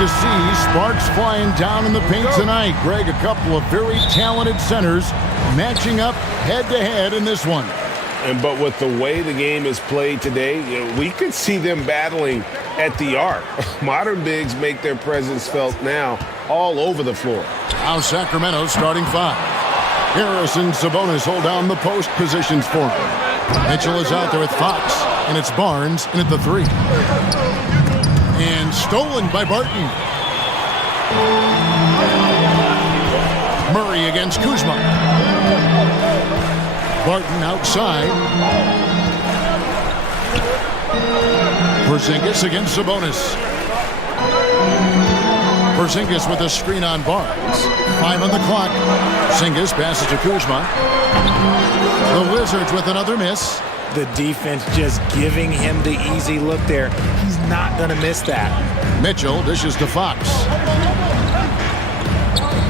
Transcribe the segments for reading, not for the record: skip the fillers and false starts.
to see sparks flying down in the paint tonight. Greg, a couple of very talented centers matching up head-to-head in this one. But with the way the game is played today, we could see them battling at the arc. Modern bigs make their presence felt now all over the floor. Now Sacramento starting five. Harris and Sabonis hold down the post positions for him. Mitchell is out there with Fox, and it's Barnes in at the three. And stolen by Barton. Murray against Kuzma. Barton outside. Porzingis against Sabonis. Porzingis with a screen on Barnes. 5 on the clock. Porzingis passes to Kuzma. The Wizards with another miss. The defense just giving him the easy look there. He's not going to miss that. Mitchell dishes to Fox.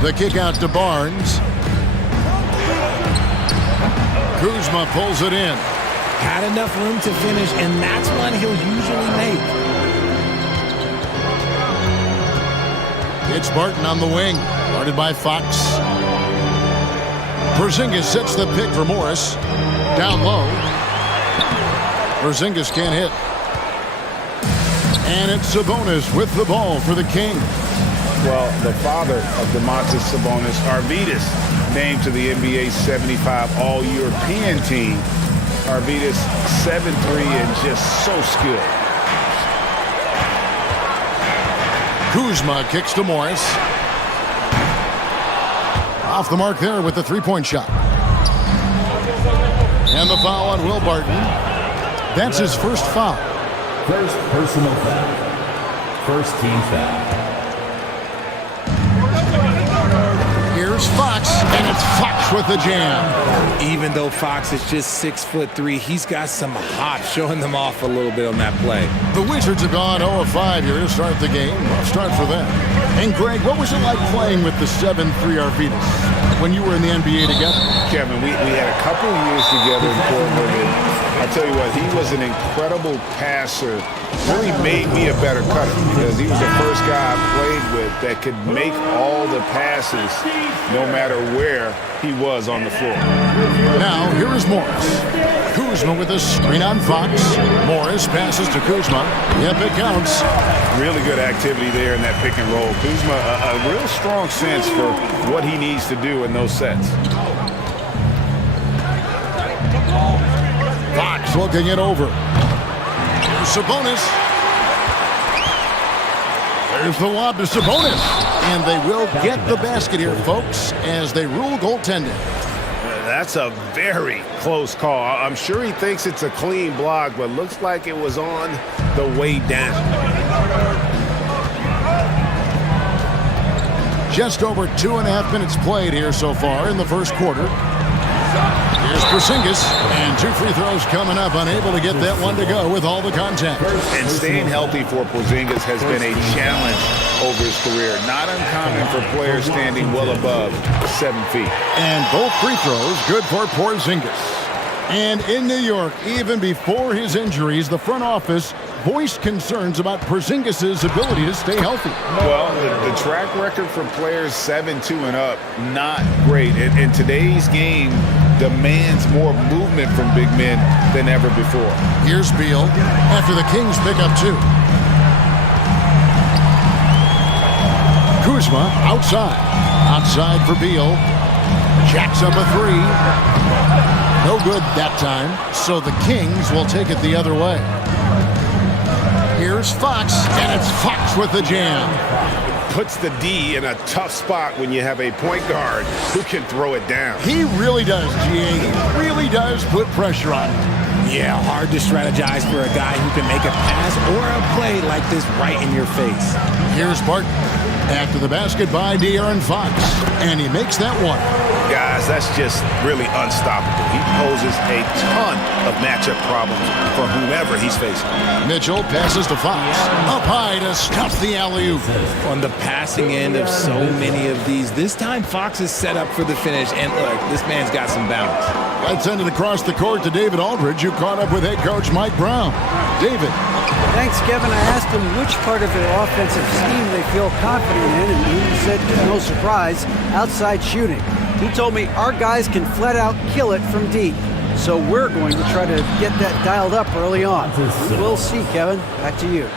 The kick out to Barnes. Kuzma pulls it in. Had enough room to finish, and that's one he'll usually make. It's Barton on the wing, guarded by Fox. Porzingis sets the pick for Morris. Down low. Porzingis can't hit. And it's Sabonis with the ball for the Kings. Well, the father of Domantas Sabonis, Arvydas, named to the NBA 75 All-European team. Arvydas 7'3" and just so skilled. Kuzma kicks to Morris. Off the mark there with the three-point shot. And the foul on Will Barton. That's his first foul. First personal foul. First team foul. Here's Fox, and it's Fox with the jam. Even though Fox is just 6'3", he's got some hop, showing them off a little bit on that play. The Wizards have gone 0 of 5 here to start the game. Rough start for them. And Greg, what was it like playing with the 7'3" Arvydas when you were in the NBA together? Kevin, we had a couple of years together in Portland, and I tell you what, he was an incredible passer. Really made me a better cutter because he was the first guy I played with that could make all the passes no matter where he was on the floor. Now, here is Morris. Kuzma with a screen on Fox. Morris passes to Kuzma. Yep, it counts. Really good activity there in that pick and roll. Kuzma, a real strong sense for what he needs to do in those sets. Fox looking it over. Here's Sabonis. There's the lob to Sabonis. And they will get the basket here, folks, as they rule goaltending. That's a very close call. I'm sure he thinks it's a clean block, but looks like it was on the way down. Just over 2.5 minutes played here so far in the first quarter. Here's Porzingis, and 2 free throws coming up, unable to get that one to go with all the contact. And staying healthy for Porzingis has been a challenge over his career. Not uncommon for players standing well above 7 feet. And both free throws good for Porzingis. And in New York, even before his injuries, the front office voiced concerns about Porzingis' ability to stay healthy. Well, the track record for players 7'2" and up, not great. And today's game demands more movement from big men than ever before. Here's Beal after the Kings pick up 2. Kuzma outside. Outside for Beal. Jacks up a 3. No good that time, so the Kings will take it the other way. Here's Fox, and it's Fox with the jam. Puts the D in a tough spot when you have a point guard who can throw it down. He really does, GA. He really does put pressure on him. Yeah, hard to strategize for a guy who can make a pass or a play like this right in your face. Here's Barton. After the basket by De'Aaron Fox, and he makes that one. Guys, that's just really unstoppable. He poses a ton of matchup problems for whomever he's facing. Mitchell passes to Fox. Up high to stuff the alley-oop. On the passing end of so many of these, this time Fox is set up for the finish, and look, this man's got some balance. Let's send it across the court to David Aldridge, who caught up with head coach Mike Brown. David. Thanks, Kevin. I asked him which part of their offensive scheme they feel confident in, and he said, no surprise, outside shooting. He told me our guys can flat out kill it from deep. So we're going to try to get that dialed up early on. We'll see, Kevin. Back to you.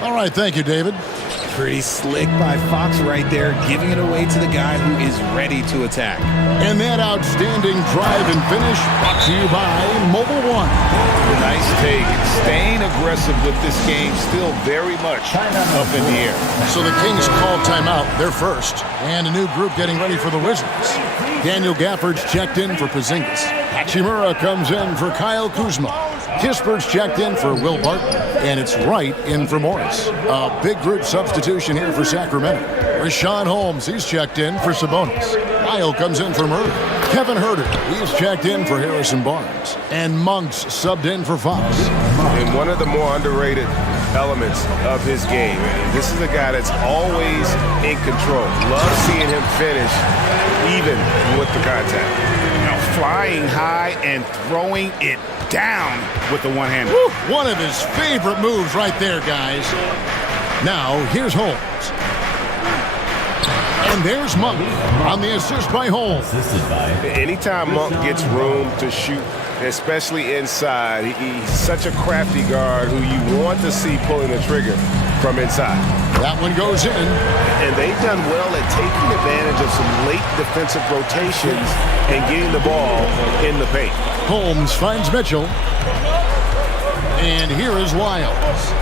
All right, thank you, David. Pretty slick by Fox right there, giving it away to the guy who is ready to attack. And that outstanding drive and finish brought to you by Mobile One. Nice take. Staying aggressive with this game, still very much up in the air. So the Kings call timeout. They're first. And a new group getting ready for the Wizards. Daniel Gafford's checked in for Porzingis. Hachimura comes in for Kyle Kuzma. Kispert's checked in for Will Barton. And it's Wright in for Morris. A big group substitution here for Sacramento. Rashawn Holmes, he's checked in for Sabonis. Kyle comes in for Murray. Kevin Herter, he's checked in for Harrison Barnes. And Monk's subbed in for Fox. And one of the more underrated elements of his game. This is a guy that's always in control. Love seeing him finish even with the contact. Now flying high and throwing it down with the one-hander. One of his favorite moves right there, guys. Now, here's Holmes. And there's Monk on the assist by Holmes. Anytime Monk gets room to shoot, especially inside, he's such a crafty guard who you want to see pulling the trigger from inside. That one goes in. And they've done well at taking advantage of some late defensive rotations and getting the ball in the paint. Holmes finds Mitchell. And here is Lyles.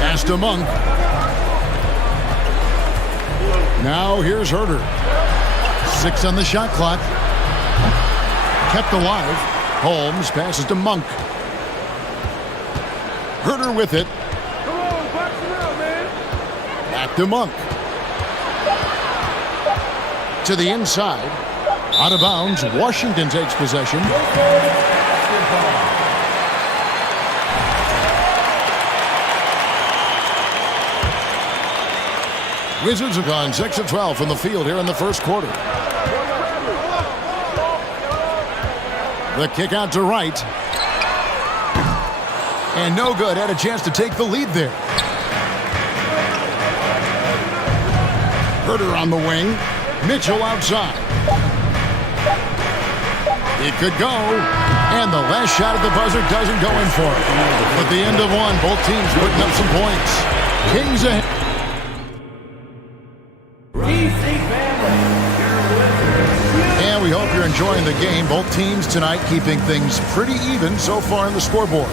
Pass to Monk. Now here's Herter. 6 on the shot clock. Kept alive. Holmes passes to Monk. Herter with it. Back to Monk. To the inside. Out of bounds. Washington takes possession. Wizards have gone 6 of 12 from the field here in the first quarter. The kick out to Wright. And no good. Had a chance to take the lead there. Herter on the wing. Mitchell outside. It could go. And the last shot at the buzzer doesn't go in for it. At the end of one, both teams putting up some points. Kings ahead. And we hope you're enjoying the game. Both teams tonight keeping things pretty even so far on the scoreboard.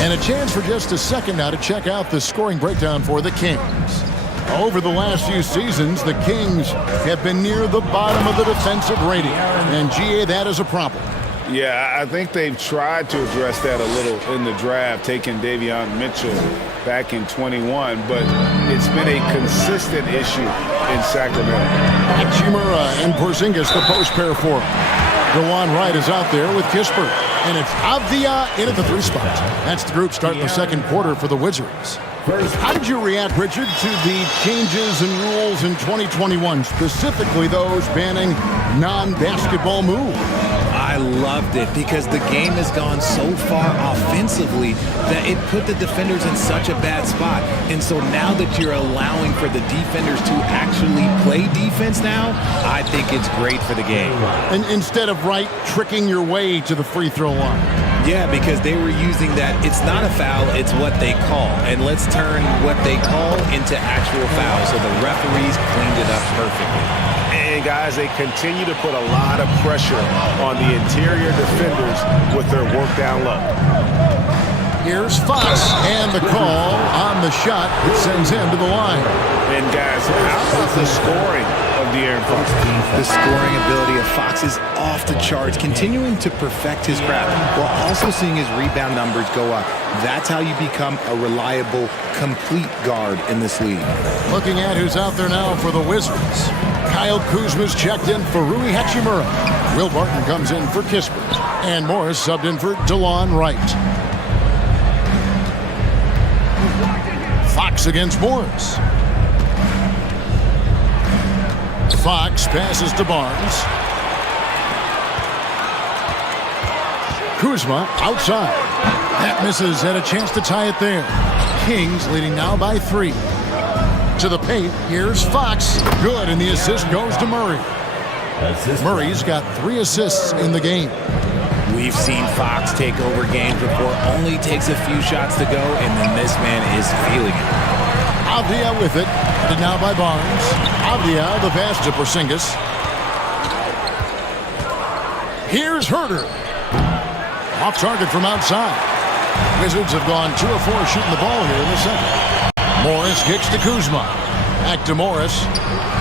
And a chance for just a second now to check out the scoring breakdown for the Kings. Over the last few seasons, the Kings have been near the bottom of the defensive rating. And, GA, that is a problem. Yeah, I think they've tried to address that a little in the draft, taking Davion Mitchell back in 21, but it's been a consistent issue in Sacramento. Hachimura and Porzingis, the post pair for him. DeJuan Wright is out there with Kispert. And it's Avdia in at the 3 spot. That's the group starting the second quarter for the Wizards. How did you react, Richard, to the changes and rules in 2021, specifically those banning non-basketball moves? I loved it because the game has gone so far offensively that it put the defenders in such a bad spot. And so now that you're allowing for the defenders to actually play defense now, I think it's great for the game. And instead of Wright tricking your way to the free throw line. Yeah, because they were using that, it's not a foul, it's what they call. And let's turn what they call into actual fouls. So the referees cleaned it up perfectly. And guys, they continue to put a lot of pressure on the interior defenders with their work down low. Here's Fox, and the call on the shot that sends him to the line. And guys, how about the scoring of De'Aaron Fox? The scoring ability of Fox is off the charts, continuing to perfect his craft while also seeing his rebound numbers go up. That's how you become a reliable, complete guard in this league. Looking at who's out there now for the Wizards. Kyle Kuzma's checked in for Rui Hachimura. Will Barton comes in for Kispert. And Morris subbed in for DeLon Wright. Fox against Morris. Fox passes to Barnes. Kuzma outside. That misses, had a chance to tie it there. Kings leading now by 3. To the paint, here's Fox. Good, and the assist goes to Murray. Murray's got 3 assists in the game. We've seen Fox take over games before. Only takes a few shots to go, and then this man is feeling it. Avdia with it. And now by Barnes. Avdia, the pass to Porzingis. Here's Herter. Off target from outside. Wizards have gone 2 of 4 shooting the ball here in the second. Morris kicks to Kuzma. Back to Morris.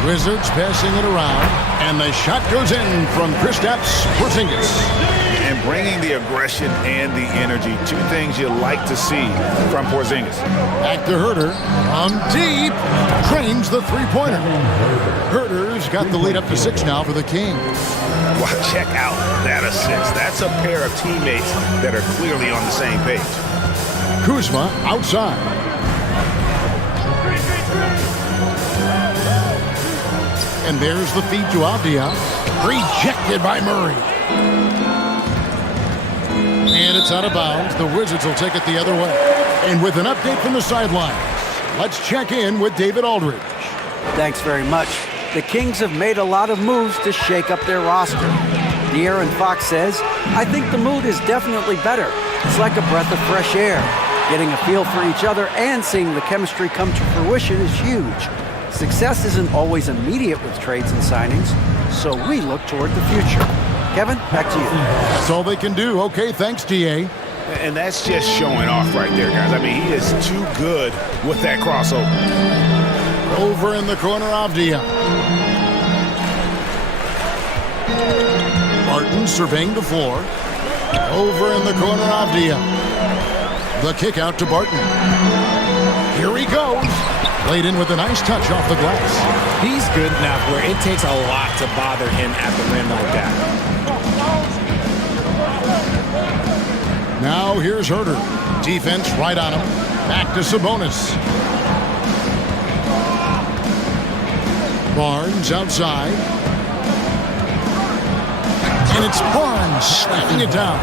Wizards passing it around. And the shot goes in from Kristaps Porzingis. And bringing the aggression and the energy, 2 things you like to see from Porzingis. Back to Herter. On deep. Drains the three-pointer. Herter's got the lead up to 6 now for the Kings. Well, check out that assist. That's a pair of teammates that are clearly on the same page. Kuzma outside. And there's the feed to Avdia. Rejected by Murray. And it's out of bounds. The Wizards will take it the other way. And with an update from the sidelines, let's check in with David Aldridge. Thanks very much. The Kings have made a lot of moves to shake up their roster. De'Aaron Fox says, I think the mood is definitely better. It's like a breath of fresh air. Getting a feel for each other and seeing the chemistry come to fruition is huge. Success isn't always immediate with trades and signings, so we look toward the future. Kevin, back to you. That's all they can do. Okay, thanks, DA. And that's just showing off right there, guys. I mean, he is too good with that crossover. Over in the corner, Avdia. Martin surveying the floor. Over in the corner, Avdia. The kick out to Barton. Here he goes. Played in with a nice touch off the glass. He's good enough where it takes a lot to bother him at the rim like that. Now here's Herter. Defense right on him. Back to Sabonis. Barnes outside. And it's Barnes slapping it down.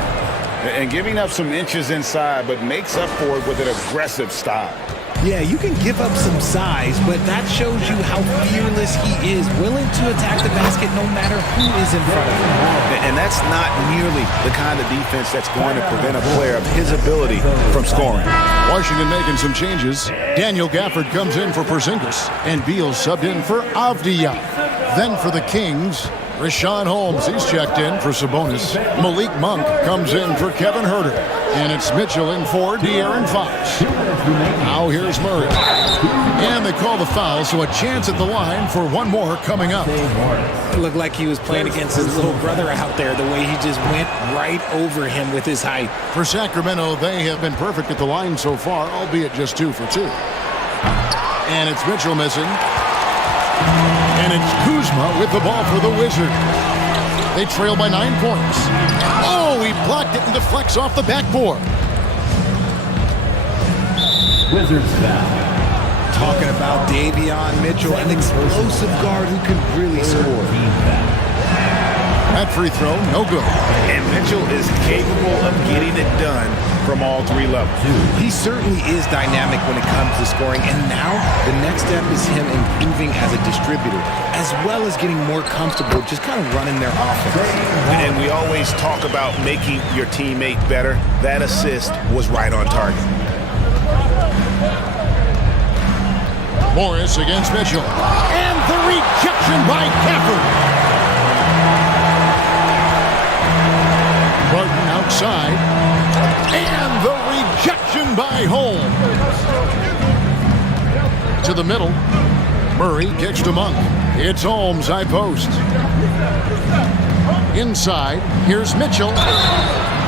And giving up some inches inside, but makes up for it with an aggressive style. Yeah, you can give up some size, but that shows you how fearless he is, willing to attack the basket no matter who is in front of him. And that's not nearly the kind of defense that's going to prevent a player of his ability from scoring. Washington making some changes. Daniel Gafford comes in for Porzingis, and Beal subbed in for Avdia. Then for the Kings, Rashawn Holmes, he's checked in for Sabonis. Malik Monk comes in for Kevin Herter. And it's Mitchell in for De'Aaron Fox. Now here's Murray. And they call the foul, so a chance at the line for one more coming up. It looked like he was playing against his little brother out there, the way he just went right over him with his height. For Sacramento, they have been perfect at the line so far, albeit just 2 for 2. And it's Mitchell missing. And it's Kuzma with the ball for the Wizards. They trail by 9 points. Oh, he blocked it and deflects off the backboard. Wizards foul. Talking about Davion Mitchell, an explosive guard who can really score. That free throw, no good. And Mitchell is capable of getting it done from all 3 levels. He certainly is dynamic when it comes to scoring, and now the next step is him improving as a distributor, as well as getting more comfortable just kind of running their offense. And we always talk about making your teammate better. That assist was right on target. Morris against Mitchell. And the rejection by Gafford. Barton outside. And the rejection by Holmes. To the middle. Murray kicks to Monk. It's Holmes, high post. Inside, here's Mitchell.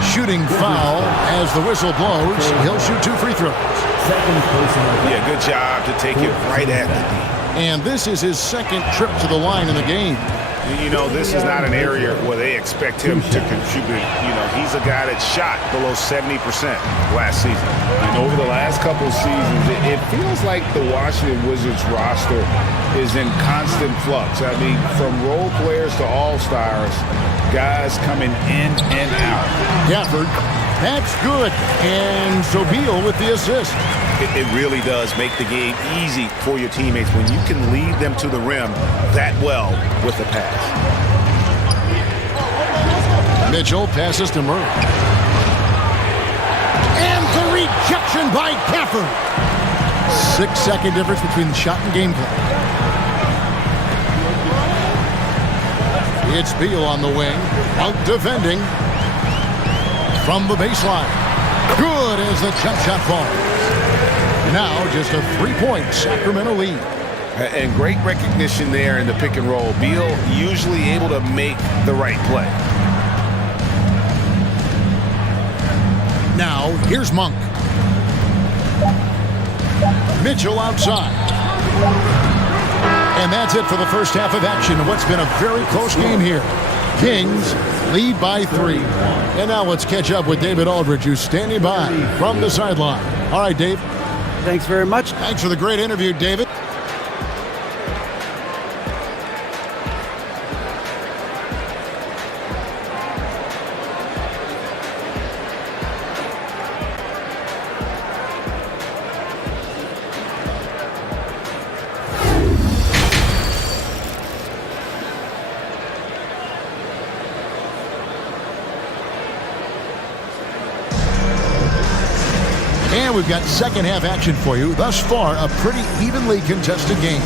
Shooting foul as the whistle blows. He'll shoot 2 free throws. Yeah, good job to take it right at the D. And this is his 2nd trip to the line in the game. You know, this is not an area where they expect him to contribute. You know, he's a guy that shot below 70% last season. And over the last couple of seasons, it feels like the Washington Wizards roster is in constant flux. I mean, from role players to all-stars, guys coming in and out. Gafford That's good. And so Beal with the assist. It really does make the game easy for your teammates when you can lead them to the rim that well with the pass. Mitchell passes to Murray. And the rejection by Gafford. 6-second difference between the shot and game clock. It's Beal on the wing. Out defending. From the baseline. Good as the jump shot falls. Now just a 3-point Sacramento lead. And great recognition there in the pick and roll. Beal usually able to make the right play. Now here's Monk. Mitchell outside. And that's it for the first half of action. What's been a very close game here. Kings lead by 3. And now let's catch up with David Aldridge, who's standing by from the sideline. All right, Dave. Thanks very much. Thanks for the great interview, David. And we've got second half action for you. Thus far, a pretty evenly contested game.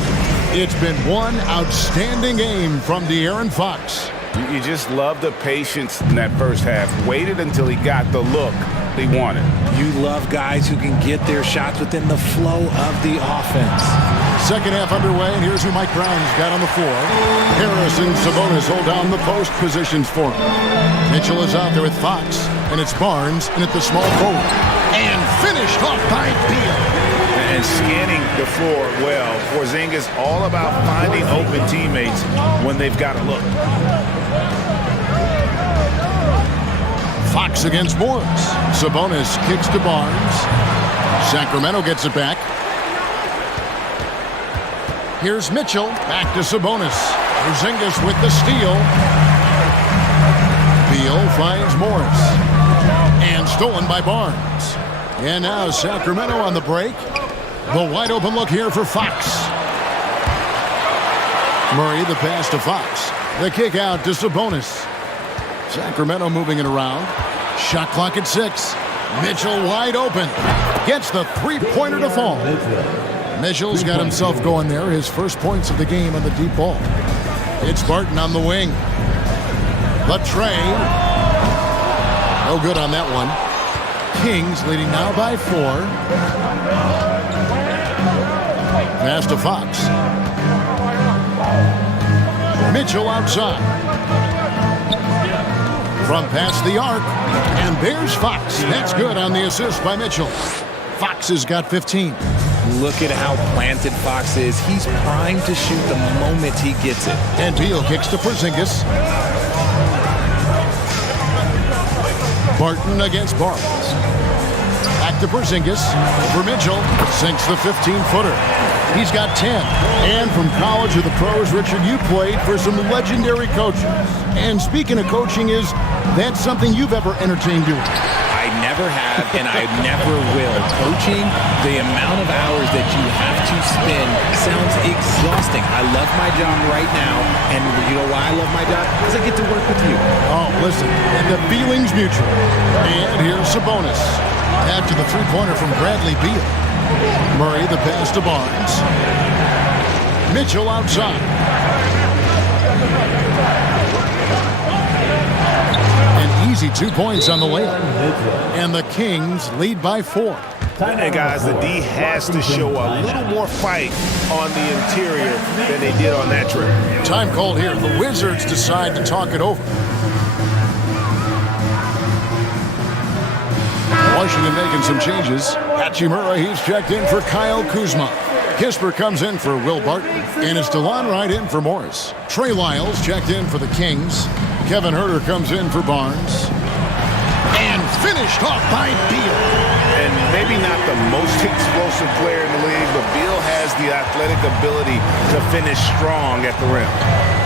It's been one outstanding game from De'Aaron Fox. You just love the patience in that first half. Waited until he got the look he wanted. You love guys who can get their shots within the flow of the offense. Second half underway, and here's who Mike Brown's got on the floor. Harris and Sabonis hold down the post positions for him. Mitchell is out there with Fox, and it's Barnes, and at the small forward. And finished off by Beal. And scanning the floor well. Porzingis all about finding open teammates when they've got a look. Fox against Morris. Sabonis kicks to Barnes. Sacramento gets it back. Here's Mitchell. Back to Sabonis. Porzingis with the steal. Beal finds Morris. And stolen by Barnes. And now Sacramento on the break. The wide open look here for Fox. Murray the pass to Fox. The kick out to Sabonis. Sacramento moving it around. Shot clock at 6. Mitchell wide open. Gets the three-pointer to fall. Mitchell's got himself going there. His first points of the game on the deep ball. It's Barton on the wing. The tray. No good on that one. Kings leading now by 4. Pass to Fox. Mitchell outside. From past the arc. And there's Fox. That's good on the assist by Mitchell. Fox has got 15. Look at how planted Fox is. He's primed to shoot the moment he gets it. And Beal kicks to Porzingis. Barton against Barnes. Back to Porzingis. For Mitchell. Sinks the 15-footer. He's got 10. And from college to the pros, Richard, you played for some legendary coaches. And speaking of coaching, is that something you've ever entertained doing? I never have, and I never will. Coaching, the amount of hours that you have to spend sounds exhausting. I love my job right now, and you know why I love my job? Because I get to work with you. Oh, listen, and the feeling's mutual. And here's Sabonis. After the three-pointer from Bradley Beal. Murray the pass to Barnes. Mitchell outside. An easy 2 points on the layup. And the Kings lead by 4. And guys, the D has to show a little more fight on the interior than they did on that trip. Time called here. The Wizards decide to talk it over. Washington making some changes. Hachimura, he's checked in for Kyle Kuzma. Kisper comes in for Will Barton. And it's DeLon Wright in for Morris. Trey Lyles checked in for the Kings. Kevin Huerter comes in for Barnes. And finished off by Beal. And maybe not the most explosive player in the league, but Beal has the athletic ability to finish strong at the rim.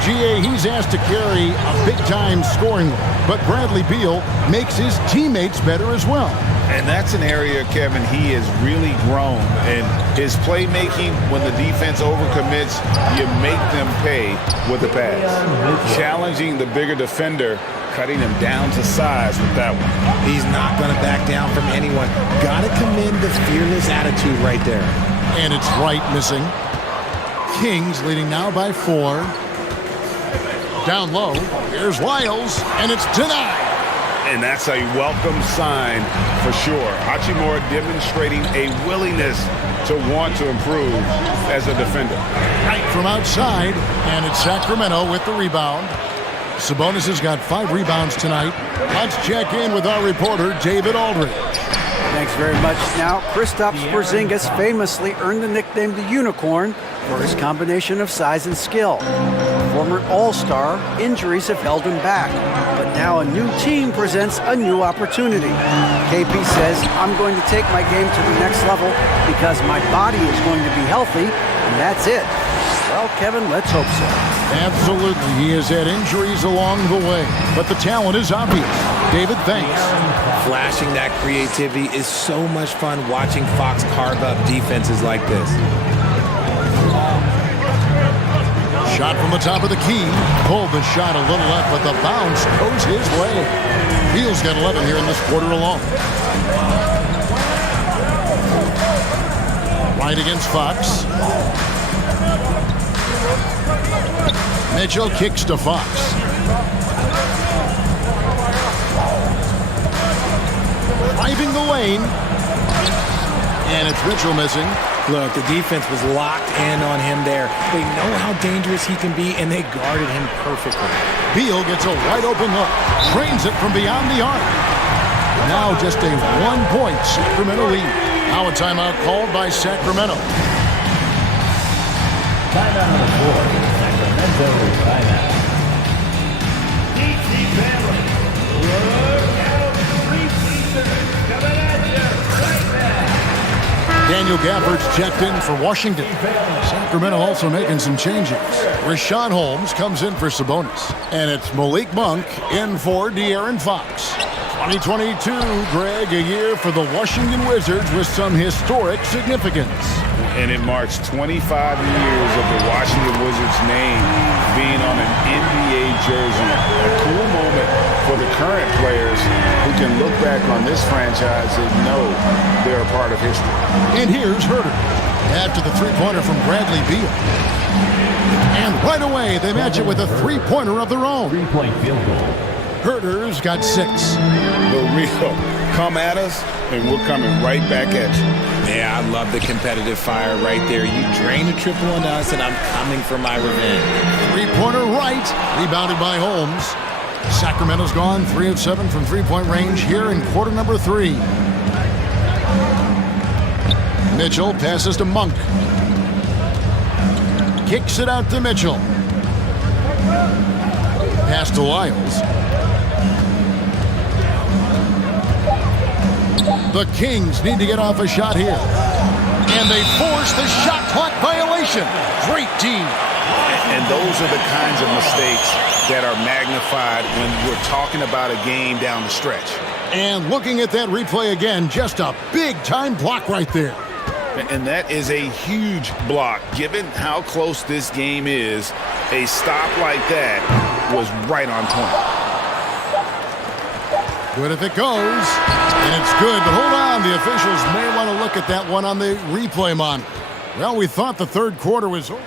GA, he's asked to carry a big-time scoring role, but Bradley Beal makes his teammates better as well. And that's an area, Kevin, he has really grown. And his playmaking, when the defense overcommits, you make them pay with the pass. Challenging the bigger defender, cutting him down to size with that one. He's not going to back down from anyone. Got to commend the fearless attitude right there. And it's Wright missing. Kings leading now by 4. Down low, here's Wiles, and it's denied. And that's a welcome sign for sure. Hachimura demonstrating a willingness to want to improve as a defender. Right from outside, and it's Sacramento with the rebound. Sabonis has got 5 rebounds tonight. Let's check in with our reporter, David Aldridge. Thanks very much. Now, Kristaps Porzingis famously earned the nickname the Unicorn for his combination of size and skill. Former All-Star, injuries have held him back, but now a new team presents a new opportunity. KP says, I'm going to take my game to the next level because my body is going to be healthy, and that's it. Well, Kevin, let's hope so. Absolutely. He has had injuries along the way, but the talent is obvious. David, thanks. Flashing that creativity is so much fun watching Fox carve up defenses like this. Shot from the top of the key. Pulled the shot a little left, but the bounce goes his way. Beal's got 11 here in this quarter alone. Right against Fox. Mitchell kicks to Fox. Driving the lane. And it's Mitchell missing. Look, the defense was locked in on him there. They know how dangerous he can be, and they guarded him perfectly. Beal gets a wide open look. Trains it from beyond the arc. Now just a 1-point Sacramento lead. Now a timeout called by Sacramento. Timeout on the floor. Sacramento timeout. DC family. Look out, preseason coming at you right now. Daniel Gafford's checked in for Washington. Sacramento also making some changes. Rashawn Holmes comes in for Sabonis. And it's Malik Monk in for De'Aaron Fox. 2022, Greg, a year for the Washington Wizards with some historic significance. And it marks 25 years of the Washington Wizards name being on an NBA jersey. A cool moment for the current players who can look back on this franchise and know they're a part of history. And here's Herter after the three-pointer from Bradley Beal. And right away, they match it with a three-pointer of their own. 3-point field goal. Herter's got 6. The real come at us, and we're coming right back at you. Yeah, I love the competitive fire right there. You drain a triple on us, and I'm coming for my revenge. Three-pointer right, rebounded by Holmes. Sacramento's gone 3 of 7 from three-point range here in quarter number 3. Mitchell passes to Monk. Kicks it out to Mitchell. Pass to Lyles. The Kings need to get off a shot here. And they force the shot clock violation. Great team. And those are the kinds of mistakes that are magnified when we're talking about a game down the stretch. And looking at that replay again, just a big-time block right there. And that is a huge block. Given how close this game is, a stop like that was right on point. Good if it goes, and it's good, but hold on, the officials may want to look at that one on the replay monitor. Well, we thought the third quarter was over.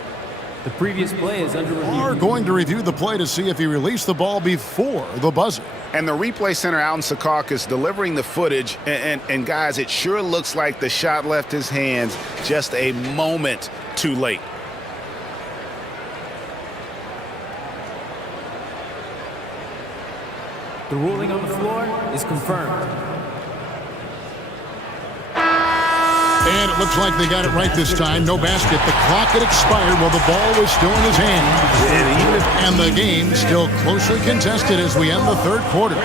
The previous play is under review. We're going to review the play to see if he released the ball before the buzzer. And the replay center out in Secaucus delivering the footage, and guys, it sure looks like the shot left his hands just a moment too late. The ruling on the floor is confirmed. And it looks like they got it right this time. No basket. The clock had expired while the ball was still in his hand. And the game still closely contested as we end the third quarter.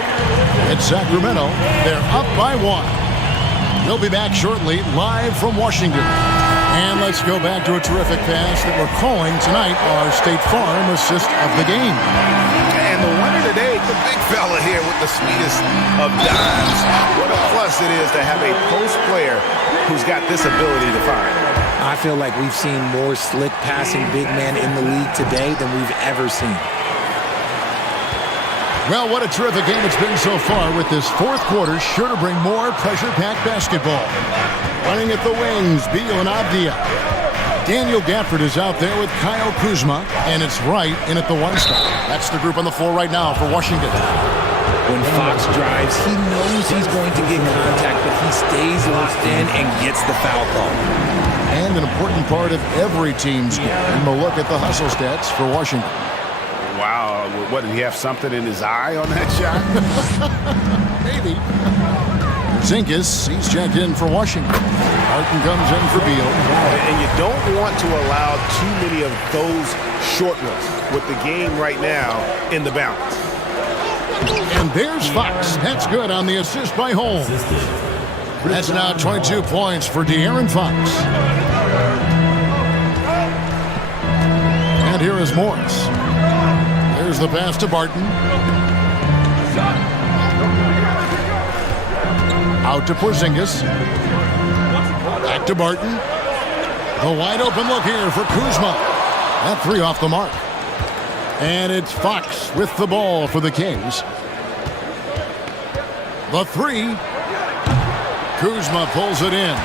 At Sacramento, they're up by 1. We'll be back shortly, live from Washington. And let's go back to a terrific pass that we're calling tonight our State Farm assist of the game. And the winner today, the big fella here with the sweetest of dimes. What a plus it is to have a post player who's got this ability to find. I feel like we've seen more slick passing big men in the league today than we've ever seen. Well, what a terrific game it's been so far, with this fourth quarter sure to bring more pressure-packed basketball. Running at the wings, Beal and Abdia. Daniel Gafford is out there with Kyle Kuzma, and it's right in at the one stop. That's the group on the floor right now for Washington. When Fox drives, he knows he's going to get contact, but he stays locked in and gets the foul call. And an important part of every team's game. And we'll look at the hustle stats for Washington. Wow, what, did he have something in his eye on that shot? Maybe. Zinkis, he's checked in for Washington. Martin comes in for Beal. And you don't want to allow too many of those short ones with the game right now in the balance. And there's Fox. That's good on the assist by Holmes. That's now 22 points for De'Aaron Fox. And here is Morris. There's the pass to Barton. Out to Porzingis. Back to Barton. The wide open look here for Kuzma. That three off the mark. And it's Fox with the ball for the Kings. The three. Kuzma pulls it in.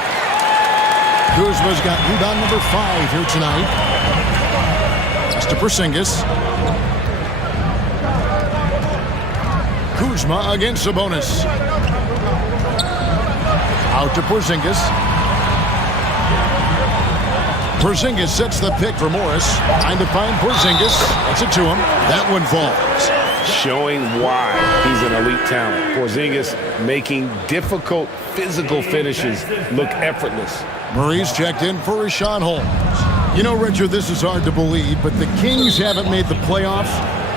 Kuzma's got rebound number 5 here tonight. That's to Porzingis. Kuzma against Sabonis. Out to Porzingis. Porzingis sets the pick for Morris. Trying to find Porzingis. That's it to him. That one falls. Showing why he's an elite talent. Porzingis making difficult physical finishes look effortless. Murray's checked in for Rashawn Holmes. You know, Richard, this is hard to believe, but the Kings haven't made the playoffs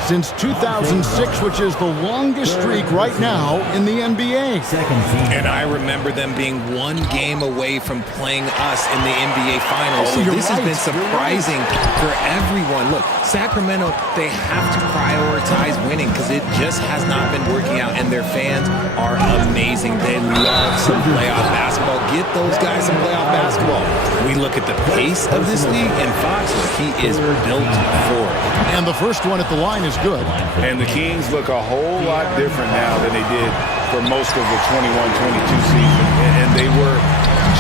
since 2006, which is the longest streak right now in the NBA. And I remember them being one game away from playing us in the NBA Finals. So this has been surprising for everyone. Look, Sacramento, they have to prioritize winning because it just has not been working out. And their fans are amazing. They love some playoff basketball. Get those guys some playoff basketball. We look at the pace of this league, and Fox, he is built for it. And the first one at the line is good. And the Kings look a whole lot different now than they did for most of the 21-22 season. And they were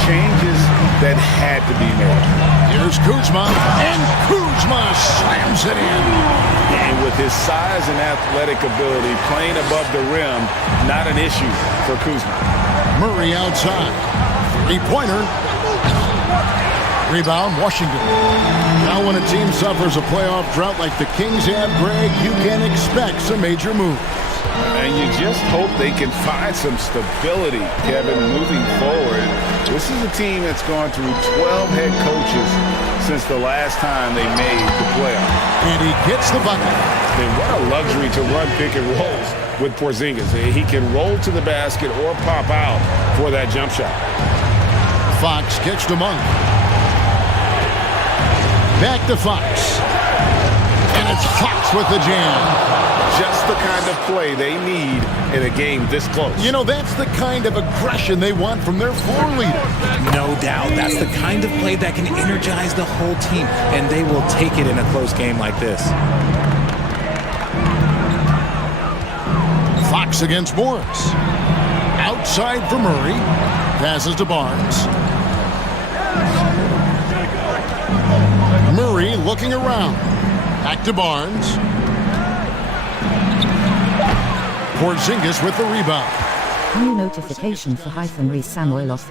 changes that had to be made. Here's Kuzma, and Kuzma slams it in. And with his size and athletic ability, playing above the rim, not an issue for Kuzma. Murray outside. Three-pointer. Rebound, Washington. Now when a team suffers a playoff drought like the Kings have, Greg, you can expect some major moves. And you just hope they can find some stability, Kevin, moving forward. This is a team that's gone through 12 head coaches since the last time they made the playoff. And he gets the bucket. And what a luxury to run pick and rolls with Porzingis. He can roll to the basket or pop out for that jump shot. Fox gets to Monk. Back to Fox. And it's Fox with the jam. Just the kind of play they need in a game this close. You know, that's the kind of aggression they want from their floor leader. No doubt. That's the kind of play that can energize the whole team, and they will take it in a close game like this. Fox against Morris. Outside for Murray. Passes to Barnes. Murray looking around. Back to Barnes. Porzingis with the rebound. New notification for -Samuel lost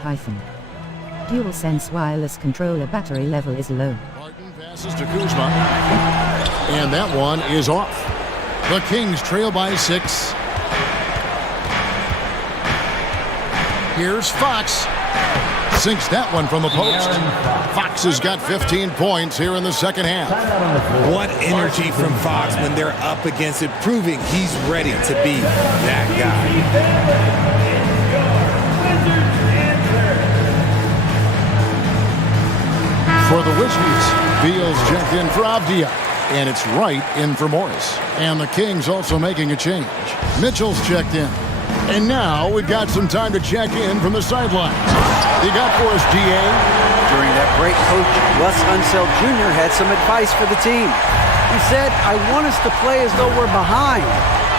DualSense wireless controller battery level is low. Barton passes to Kuzma. And that one is off. The Kings trail by 6. Here's Fox. Sinks that one from the post. Fox has got 15 points here in the second half. What energy from Fox when they're up against it, proving he's ready to be that guy. For the Wizards, Beal's checked in for Avdia. And it's Wright in for Morris. And the Kings also making a change. Mitchell's checked in. And now we've got some time to check in from the sidelines. You got for us, DA? During that break, Coach Russ Unseld Jr. had some advice for the team. He said, I want us to play as though we're behind.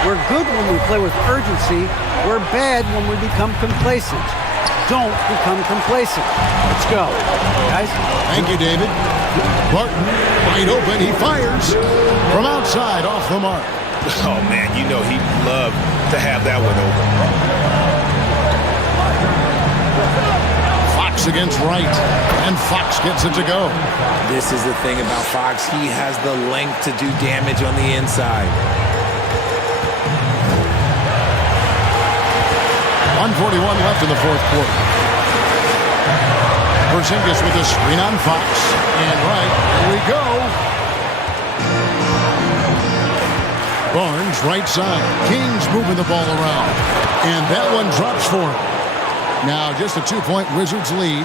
We're good when we play with urgency. We're bad when we become complacent. Don't become complacent. Let's go, guys. Thank you, David. Barton, wide open. He fires from outside off the mark. Oh, man, you know he'd love to have that one open. Fox against Wright, and Fox gets it to go. This is the thing about Fox. He has the length to do damage on the inside. 1:41 left in the fourth quarter. Porzingis with a screen on Fox. And right, here we go. Barnes, right side. Kings moving the ball around. And that one drops for him. Now just a 2-point Wizards lead.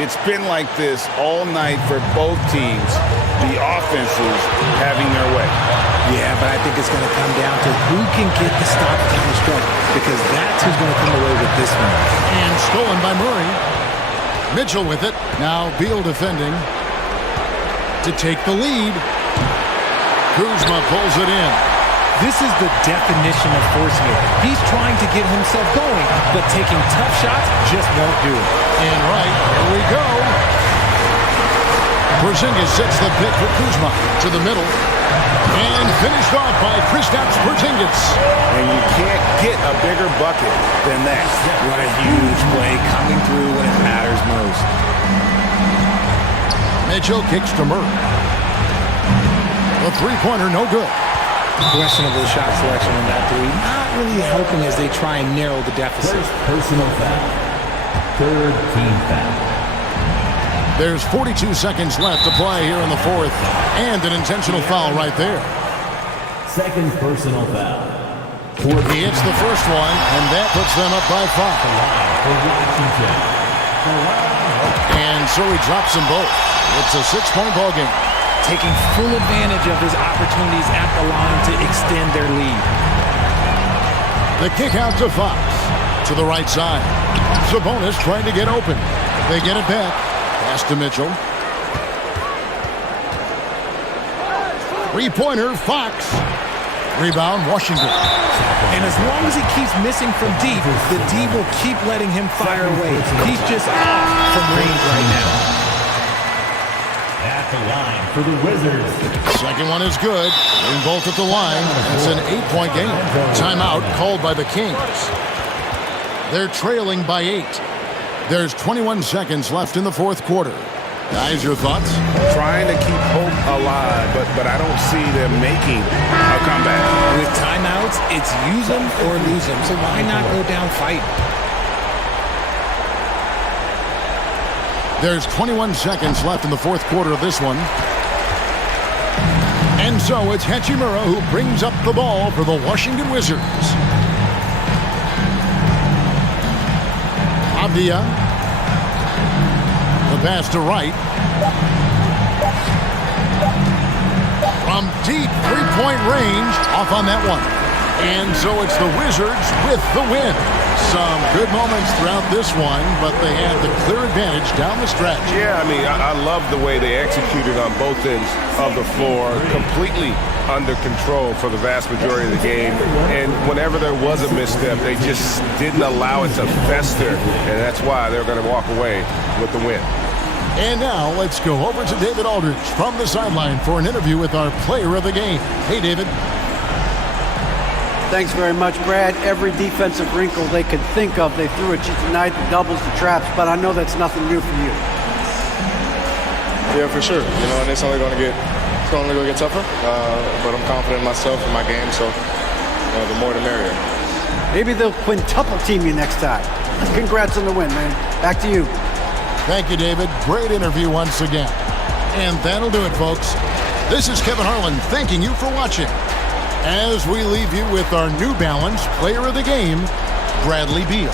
It's been like this all night for both teams. The offenses having their way. Yeah, but I think it's going to come down to who can get the stop down the stretch, because that's who's going to come away with this one. And stolen by Murray. Mitchell with it. Now Beal defending to take the lead. Kuzma pulls it in. This is the definition of forcing it. He's trying to get himself going, but taking tough shots just won't do it. And right, here we go. Porzingis sets the pick for Kuzma to the middle. And finished off by Kristaps Porzingis. And you can't get a bigger bucket than that. What a huge play coming through when it matters most. Mitchell kicks to Murray. The three-pointer, no good. Questionable shot selection on that three. Not really helping as they try and narrow the deficit. First personal foul. Third team foul. There's 42 seconds left to play here in the fourth. And an intentional foul right there. Second personal foul. He hits the first one, and that puts them up by 5. For Washington. And so he drops them both. It's a 6-point ball game. Taking full advantage of his opportunities at the line to extend their lead. The kick out to Fox. To the right side. Sabonis trying to get open. They get it back. Pass to Mitchell. Three-pointer, Fox. Rebound, Washington. And as long as he keeps missing from deep, the D will keep letting him fire away. He's just off from range right now. At the line for the Wizards. Second one is good. They're both at the line. It's an 8-point game. Timeout called by the Kings. They're trailing by 8. There's 21 seconds left in the fourth quarter. Guys, your thoughts? Trying to keep hope alive, but I don't see them making a comeback. With timeouts, it's use them or lose them. So why not go down fighting? There's 21 seconds left in the fourth quarter of this one. And so it's Hachimura who brings up the ball for the Washington Wizards. Avdia. The pass to Wright. From deep three-point range, off on that one. And so it's the Wizards with the win. Some good moments throughout this one, but they had the clear advantage down the stretch. Yeah, I mean, I love the way they executed on both ends of the floor, completely under control for the vast majority of the game. And whenever there was a misstep, they just didn't allow it to fester, and that's why they're going to walk away with the win. And now let's go over to David Aldridge from the sideline for an interview with our player of the game. Hey, David. Thanks very much, Brad. Every defensive wrinkle they could think of, they threw at you tonight, the doubles, the traps, but I know that's nothing new for you. Yeah, for sure. You know, and it's only going to get tougher. But I'm confident in myself and my game, so the more the merrier. Maybe they'll quintuple team you next time. Congrats on the win, man. Back to you. Thank you, David. Great interview once again. And that'll do it, folks. This is Kevin Harlan thanking you for watching. As we leave you with our New Balance Player of the Game, Bradley Beal.